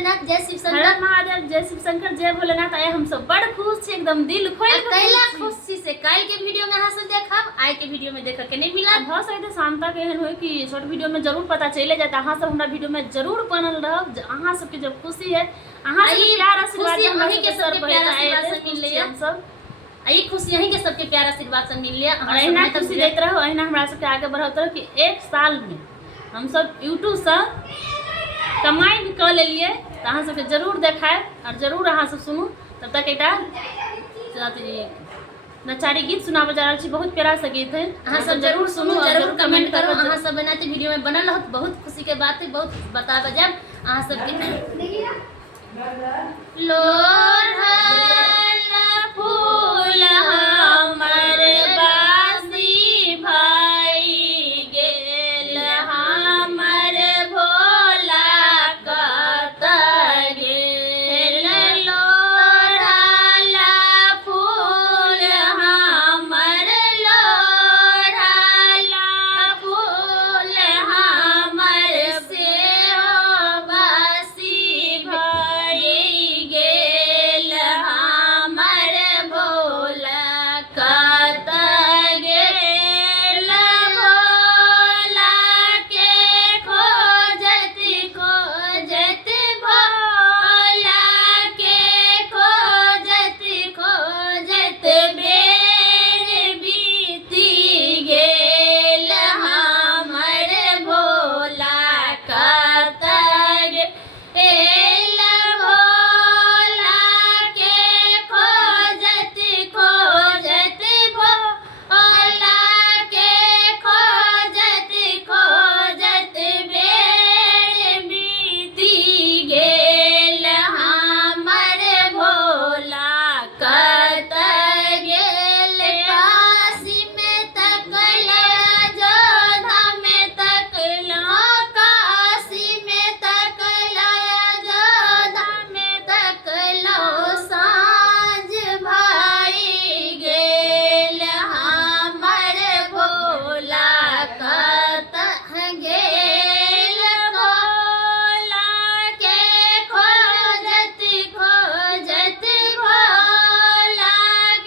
भोलेनाथ, जय शिव हर शंकर महादेव, जय शिव शंकर, जय भोलेनाथ। आए हम सब बड़ खुश छी, एकदम दिल खोल के कैला खुशी से काल के वीडियो में अहाँ सब देखब, आइ के वीडियो में देख के नहीं मिला। भ सकते शाम तक एहन होय कि शॉर्ट वीडियो में जरूर पता चले जाए। अहाँ सब हमरा वीडियो में जरूर बनल रहब। अहाँ सबके जब खुशी है, अहाँ सबके प्यार आशीर्वाद अहीं के सबके प्यार आशीर्वाद से मिल लिया। हम सब आई खुशी यहीं के सबके प्यार आशीर्वाद से मिल लिया। और अहिना खुशी देते रहो, अहिना हमरा सबके आगे बढ़त रहो कि एक साल में हम सब यूट्यूब से कमाई भी कर लेलिए। तो अहाँ सबके जरूर देखाए और जरूर अहाँ सब सुनू। तब तक एक नचारी गीत सुनाबे जा रहल छी, बहुत प्यारा सा गीत है। अहाँ सब जरूर सुनू, जरूर कमेंट करो। अहाँ सब बनाते वीडियो में बनल रहत, बहुत खुशी के बात है, बहुत बताबे जब अहाँ सबके लोढ़ा फूल हमर बासी भाई गेल, हमर भोला कत गेल। लोढ़ा फूल हमर, लोढ़ा फूल हमर सेहो बासी भाई गेल, हमर भोला कत गेल। भोला के खोजत खोजत, भोला के खोजत खोजत बेर बीती गेल, हमर भोला कत गेल। भोला के खोजत खोजत, भोला के खोजत खोजत बेर बीती गेल, हमर भोला कत गेल। काशी में तकला, जोधा में तकला, काशी में तकला, जोधा में तकला, साँझ भाई गेल, हमर भोला कत गेल। भोला के खोजत खोजत, भोला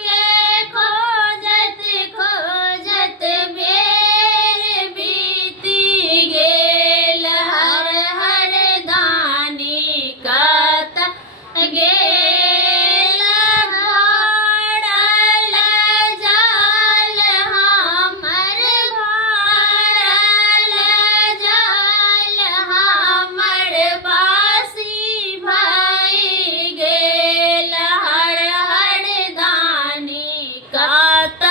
के खोजत खोजत बेर बीती गेल, हर हर दानी कत गेल। भाड़ल जाल हमर, भाड़ल जाल हमर बासी भाई गेल, हर हर दानी कत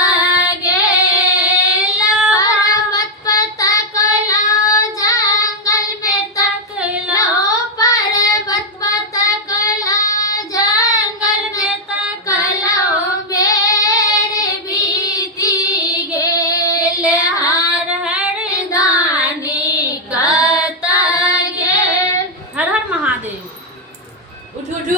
गेल। पर्वत पर तकला, जंगल में तकला, पर्वत पर तकला, जंगल में तकला, बेर बीती गेल, हर हर दानी कत गेल। हर हर महादेव। उठ उठ